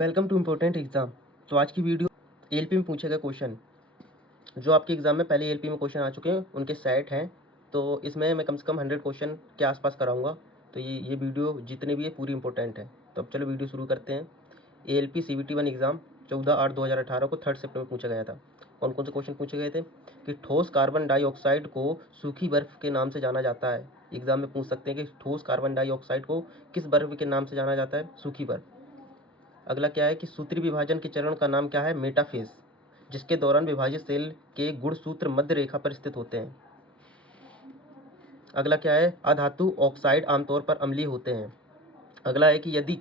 Welcome to important exam. तो आज की वीडियो एएलपी में पूछे गए क्वेश्चन जो आपके एग्जाम में पहले एएलपी में क्वेश्चन आ चुके हैं उनके सेट हैं। तो इसमें मैं कम से कम 100 क्वेश्चन के आसपास कराऊंगा। तो ये वीडियो जितने भी है पूरी इंपॉर्टेंट है। तो अब चलो वीडियो शुरू करते हैं। एएलपी CBT 1 एग्ज़ाम 14/8/2018 को 3 सिफ्ट में पूछा गया था। कौन कौन से क्वेश्चन पूछे गए थे कि ठोस कार्बन डाइऑक्साइड को सूखी बर्फ़ के नाम से जाना जाता है। एग्जाम में पूछ सकते हैं कि ठोस कार्बन डाइऑक्साइड को किस बर्फ़ के नाम से जाना जाता है? सूखी बर्फ़। अगला क्या है कि सूत्री विभाजन के चरण का नाम क्या है? मेटाफेज, जिसके दौरान विभाजित सेल के गुणसूत्र मध्य रेखा पर स्थित होते हैं। अगला क्या है? अधातु ऑक्साइड आमतौर पर अम्लीय होते हैं। अगला है कि यदि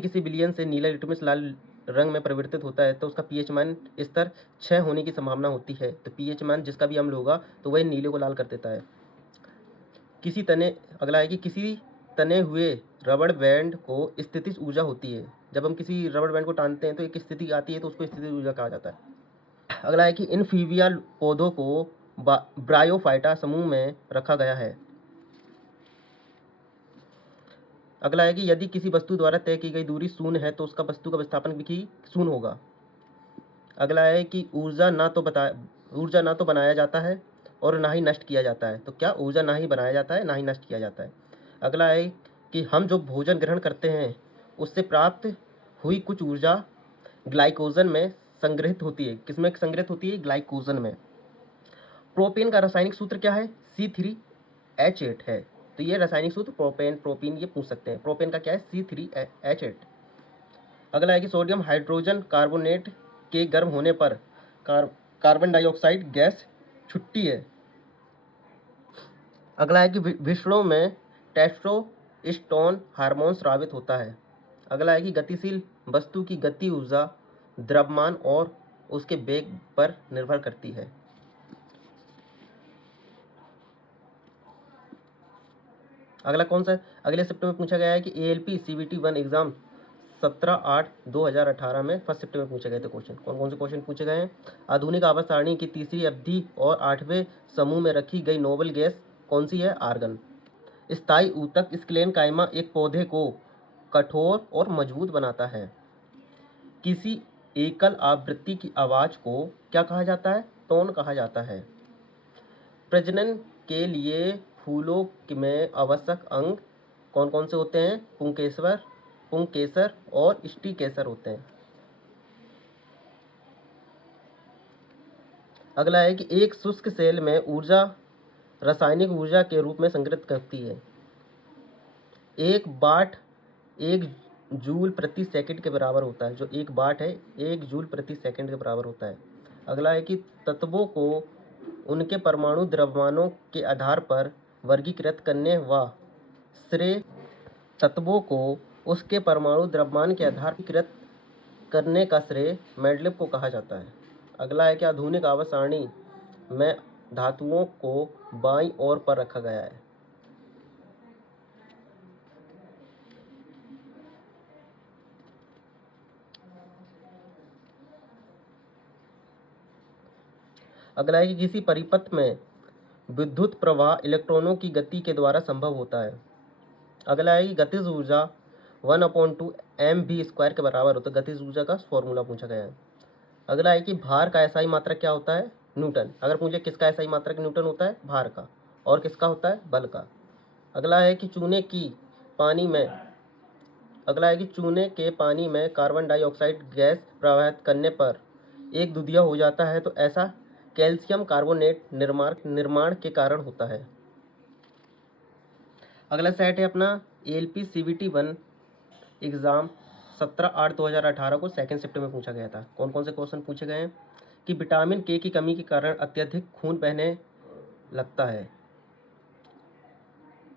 किसी विलियन से नीला लिटमस लाल रंग में परिवर्तित होता है तो उसका पीएच मान स्तर 6 होने की संभावना होती है। तो पीएच मान जिसका भी अम्ल होगा तो वह नीले को लाल कर देता है। अगला है कि किसी तने हुए रबड़ बैंड को स्थितिज ऊर्जा होती है। जब हम किसी रबड़ बैंड को टानते हैं तो एक स्थिति आती है तो उसको स्थितिज ऊर्जा कहा जाता है। अगला है कि इनफीविया पौधों को ब्रायोफाइटा समूह में रखा गया है। अगला है कि यदि किसी वस्तु द्वारा तय की गई दूरी शून्य है तो उसका वस्तु का विस्थापन भी शून्य होगा। अगला है कि ऊर्जा ना तो बनाया जाता है और ना ही नष्ट किया जाता है। तो क्या ऊर्जा ना ही बनाया जाता है ना ही नष्ट किया जाता है। अगला है कि हम जो भोजन ग्रहण करते हैं उससे प्राप्त हुई कुछ ऊर्जा ग्लाइकोजन में संग्रहित होती है। किसमें संग्रहित होती है? ग्लाइकोजन में। प्रोपेन का रासायनिक सूत्र क्या है? C3H8 है। तो ये रासायनिक सूत्र प्रोपीन ये पूछ सकते हैं। प्रोपेन का क्या है? C3H8। अगला है कि सोडियम हाइड्रोजन कार्बोनेट के गर्म होने पर कार्बन डाइऑक्साइड गैस छुट्टी है। अगला है कि विषणों में टेस्टोस्टेरोन हार्मोन स्रावित होता है। अगला है कि गतिशील वस्तु की गति ऊर्जा द्रव्यमान और उसके वेग पर निर्भर करती है। अगला कौन सा? अगले शिफ्ट में पूछा गया है कि ALP CBT 1 एग्जाम 17/8/2018 में फर्स्ट शिफ्ट में पूछे गए थे क्वेश्चन। कौन कौन से क्वेश्चन पूछे गए हैं? आधुनिक आवर्त सारणी की तीसरी अवधि और 8वें समूह में रखी गई नोबल गैस कौन सी है? आर्गन। स्थायी ऊतक स्क्लेनकाइमा एक पौधे को कठोर और मजबूत बनाता है। किसी एकल आवृत्ति की आवाज को क्या कहा जाता है? टोन कहा जाता है। प्रजनन के लिए फूलों में आवश्यक अंग कौन कौन से होते हैं? पुंकेसर और स्टिकेसर होते हैं। अगला है कि एक शुष्क सेल में ऊर्जा रासायनिक ऊर्जा के रूप में संग्रहित करती है। एक वाट 1 जूल प्रति सेकंड के बराबर होता है। जो एक वाट है 1 जूल प्रति सेकंड के बराबर होता है। अगला है कि तत्वों को उनके परमाणु द्रव्यमानों के आधार पर वर्गीकृत करने व श्रेय तत्वों को उसके परमाणु द्रव्यमान के आधार पर वर्गीकृत करने का श्रेय मेंडलीव को कहा जाता है। अगला है कि आधुनिक आवर्त सारणी में धातुओं को बाईं ओर पर रखा गया है। अगला है कि किसी परिपथ में विद्युत प्रवाह इलेक्ट्रॉनों की गति के द्वारा संभव होता है। अगला है कि गतिज ऊर्जा 1/2 mv² के बराबर होता है। गतिज ऊर्जा का फॉर्मूला पूछा गया है। अगला है कि भार का एसआई मात्रक क्या होता है? न्यूटन। अगर पूछे किसका एसआई मात्रक न्यूटन होता है? भार का। और किसका होता है? बल का। अगला है कि चूने के पानी में कार्बन डाइऑक्साइड गैस प्रवाहित करने पर एक दुधिया हो जाता है तो ऐसा कैल्शियम कार्बोनेट निर्माण के कारण होता है। अगला सेट है अपना ALP CBT 1 एग्जाम 17/8/2018 को सेकंड शिफ्ट में पूछा गया था। कौन कौन से क्वेश्चन पूछे गए हैं कि विटामिन K की कमी के कारण अत्यधिक खून बहने लगता है।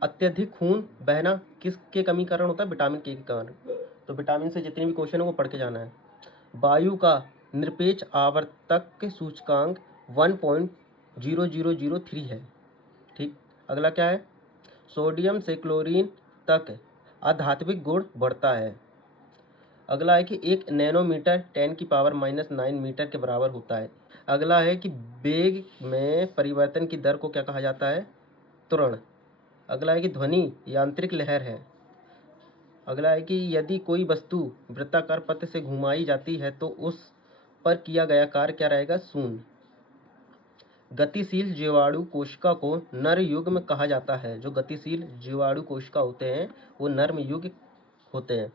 अत्यधिक खून बहना किसके कमी के कारण होता है? विटामिन K के कारण। तो विटामिन से जितने भी क्वेश्चन है वो पढ़ के जाना है। वायु का निरपेक्ष आवर्तक सूचकांक 1.0003 है। ठीक। अगला क्या है? सोडियम से क्लोरीन तक आध्यात्मिक गुण बढ़ता है। अगला है कि 1 नैनोमीटर 10⁻⁹ मीटर के बराबर होता है। अगला है कि वेग में परिवर्तन की दर को क्या कहा जाता है? त्वरण। अगला है कि ध्वनि यांत्रिक लहर है। अगला है कि यदि कोई वस्तु वृत्ताकार पथ से घुमाई जाती है तो उस पर किया गया कार्य क्या रहेगा? शून्य। गतिशील जीवाणु कोशिका को नर युग्म कहा जाता है। जो गतिशील जीवाणु कोशिका होते हैं वो नर्म युग्म होते हैं।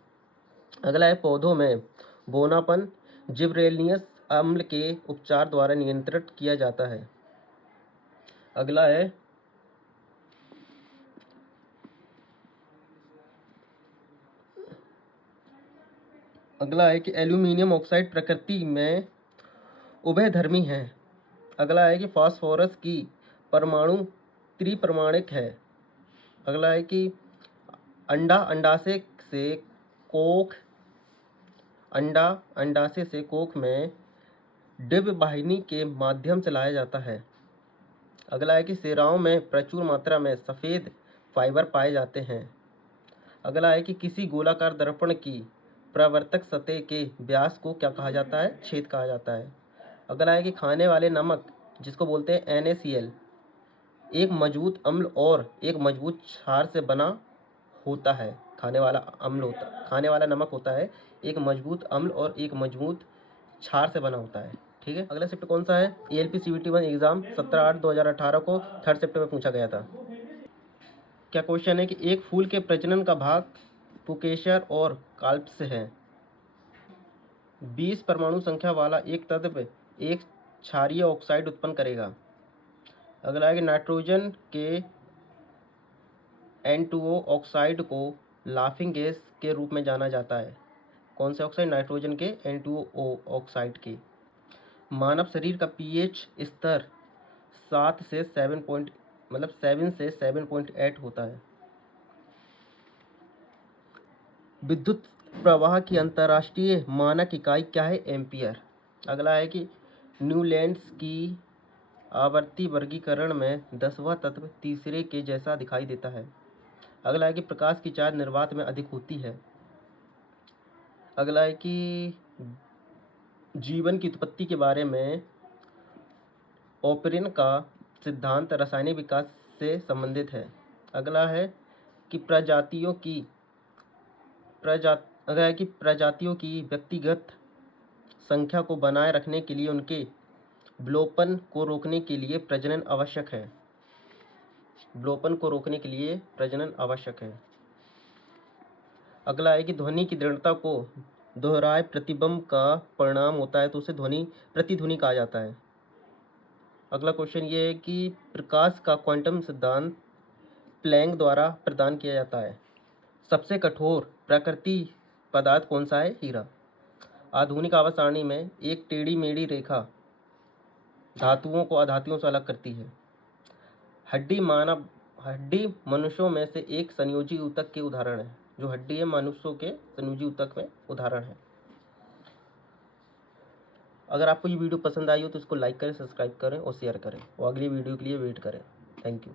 अगला है पौधों में बोनापन जिबरेलियस अम्ल के उपचार द्वारा नियंत्रित किया जाता है। अगला है कि एल्यूमिनियम ऑक्साइड प्रकृति में उभयधर्मी है। अगला है कि फास्फोरस की परमाणु त्रिपरमाणिक है। अगला है कि अंडाशय से कोख अंडाशय से कोख में डिंब वाहिनी के माध्यम से लाया जाता है। अगला है कि सिराओं में प्रचुर मात्रा में सफ़ेद फाइबर पाए जाते हैं। अगला है कि किसी गोलाकार दर्पण की परावर्तक सतह के व्यास को क्या कहा जाता है? छेद कहा जाता है। अगला है कि खाने वाले नमक जिसको बोलते हैं NaCl एक मजबूत अम्ल और एक मजबूत क्षार से बना होता है। खाने वाला नमक होता है एक मजबूत अम्ल और एक मजबूत क्षार से बना होता है। ठीक है। अगला शिफ्ट कौन सा है? ALP CBT 1 एग्जाम 17/8/2018 को 3rd शिफ्ट में पूछा गया था। क्या क्वेश्चन है कि एक फूल के प्रजनन का भाग पुकेसर और कार्प्स है। 20 परमाणु संख्या वाला एक तत्व एक क्षारीय ऑक्साइड उत्पन्न करेगा। अगला है कि नाइट्रोजन के N2O ऑक्साइड को लाफिंग गैस के रूप में जाना जाता है। कौन से ऑक्साइड? नाइट्रोजन के N2O ऑक्साइड के। मानव शरीर का pH स्तर 7 से 7.8 होता है। विद्युत प्रवाह की अंतर्राष्ट्रीय मानक इकाई क्या है? एम्पियर। अगला है कि न्यूलैंड्स की आवर्ती वर्गीकरण में 10वां तत्व तीसरे के जैसा दिखाई देता है। अगला है कि प्रकाश की चार्ज निर्वात में अधिक होती है। अगला है कि जीवन की उत्पत्ति के बारे में ओपेरिन का सिद्धांत रासायनिक विकास से संबंधित है। अगला है कि प्रजातियों की व्यक्तिगत संख्या को बनाए रखने के लिए उनके विलोपन को रोकने के लिए प्रजनन आवश्यक है। अगला है कि ध्वनि की दृढ़ता को दोहराए प्रतिबिंब का परिणाम होता है तो उसे प्रतिध्वनि कहा जाता है। अगला क्वेश्चन ये है कि प्रकाश का क्वांटम सिद्धांत प्लैंक द्वारा प्रदान किया जाता है। सबसे कठोर प्राकृतिक पदार्थ कौन सा है? हीरा। आधुनिक आवर्त सारणी में एक टेढ़ी मेढ़ी रेखा धातुओं को अधातुओं से अलग करती है। हड्डी मनुष्यों में से एक संयोजी ऊतक के उदाहरण है। जो हड्डी है मनुष्यों के संयोजी ऊतक में उदाहरण है। अगर आपको ये वीडियो पसंद आई हो तो इसको लाइक करें, सब्सक्राइब करें और शेयर करें और अगली वीडियो के लिए वेट करें। Thank you.